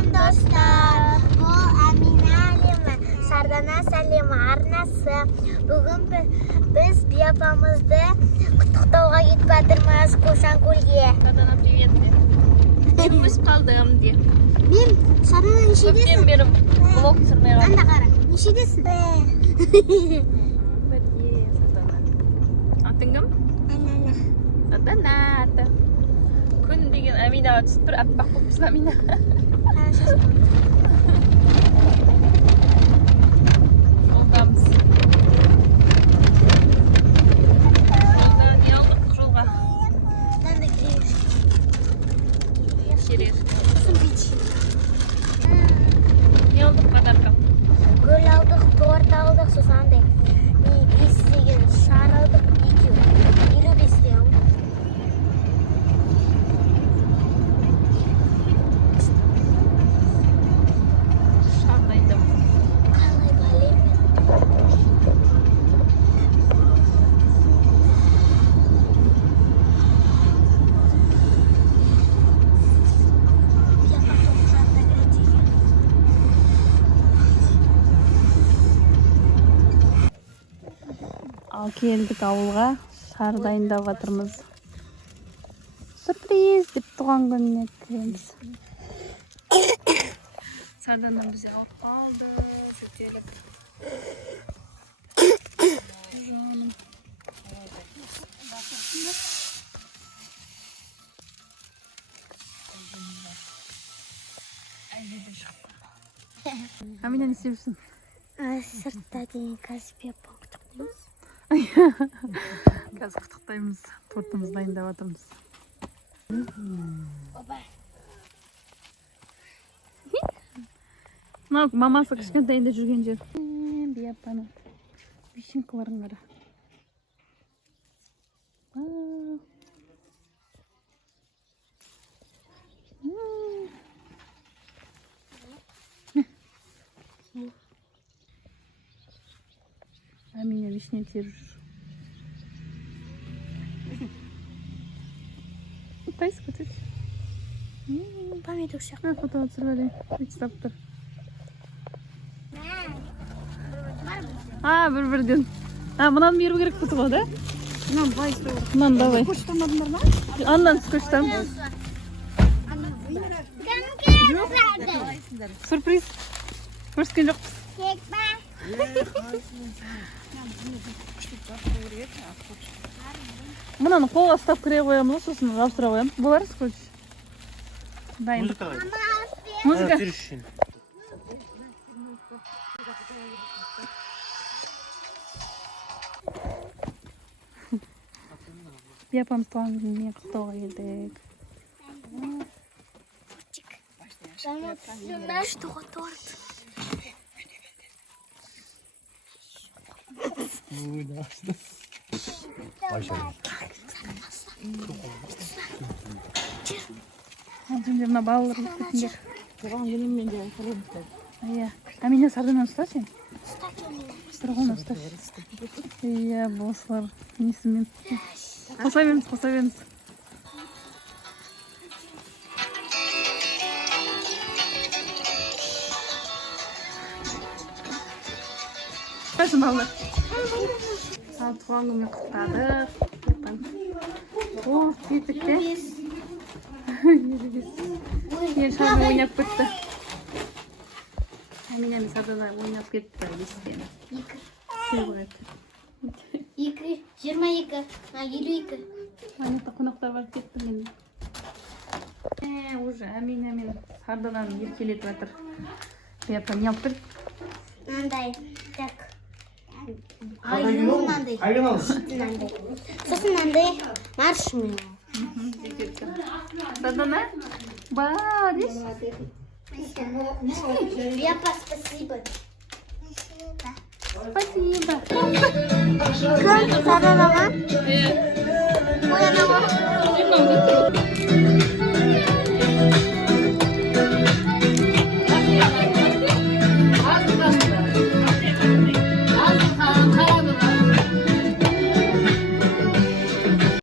Selam dostlar. Bu Amina Halima, Sardana Salima arnasi. Bugün biz biyapamızda Qutuqtog'a yetpadirmiz Qo'shanko'lga. Sardana привет. Men biz qaldim diye. Men Sardana nishidesin? Ko'pdan beri vlog түсірмей қалдым. Anda qara. Nishidesin? Sardana. Atың кім? Ana. Sardana аты. Күн деген Аминаға түсіп бір аппақ болыпсың Амина. Жолдамыз. Жолда не алдық жолға? Anda giriyoruz. Şerir. Kızım biç. Ne aldық подаркам? Gül aldık, tort aldık, susam değil. Biz деген şar aldık, 25 diyorum. Шардайдым. Қалай балем? Ал келдік ауылға, шар дайындап жатырмыз. Сюрприз деп туған күніне кіреміз. Сардана бізде алып қалды, сөйтелік. Жаным. Амина не істейсің? Сыртта деген қазір бияпам. Қазір құттықтаймыз, тортымызды дайындап жатырмыз. Мынау мамасы кішкентайында жүрген жер. Бияпаның вишенкаларын қара. Амина вишня теріп жүр. Қайсы көтер? Помидор сияқты. Фото түсіріп әлейін. Ұстап тұр. Бір-бірден. Мұнан беру керек бұты ғой, да? Мынаны бай істеу. Мұнан давай. Көштамадыңдар ма? Андан скоштам. Сюрприз. Көрсеткен жоқпыз. Кек ба? Мұнаны қолға ұстап кіре қоямыз, сосын жабыстыра қоямыз. Болар скотч. Дайын. Музыка. Бияпамыз туған күніне құттықтауға келдік. Что торт? Сендер мына балалар өткендер. Иә. Амина Сардананы ұста сен? Бір қолына ұсташы. Иә, болсылар. Несімен. Қоса беріңіз. Қайсын балалар? Ал туған күнмен құттықтадық. О, кетік, ке? Мен шарда ойнап кетті. Амина мен Сардана ойнап кетті. Естен. 2, 22, 52. Анетті қонақтар барып кетті мен. Уже Амина мен Сардананы еркелетіп жатыр. Бияпам не алып тұр? Мынандай, так. Мынандай. Мынандай. Сосын мынандай маршмеллоу. Сардана? Бариш? Бияпа, спасибо. Спасибо. Кім Сарданаға? Оянама.